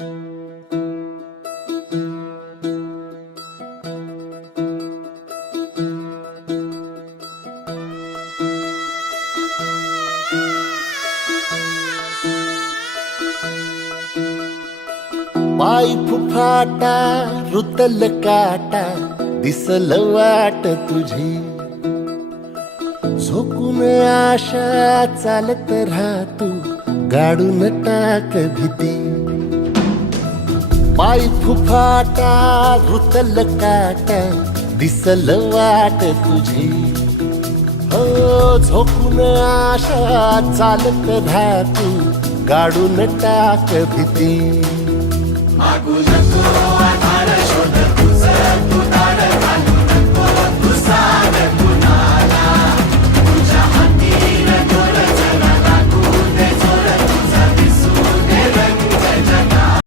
पाय फुफाटा रुतल काटा दिसल वाट तुझी, झोकून आशा चालत राहतू गाडून टाक भीती. पाय फुफाटा रुतल काटा दिसल वाट तुझी, हो झोकून आशा चालत राहतू गाडून टाक भीती. मागू नको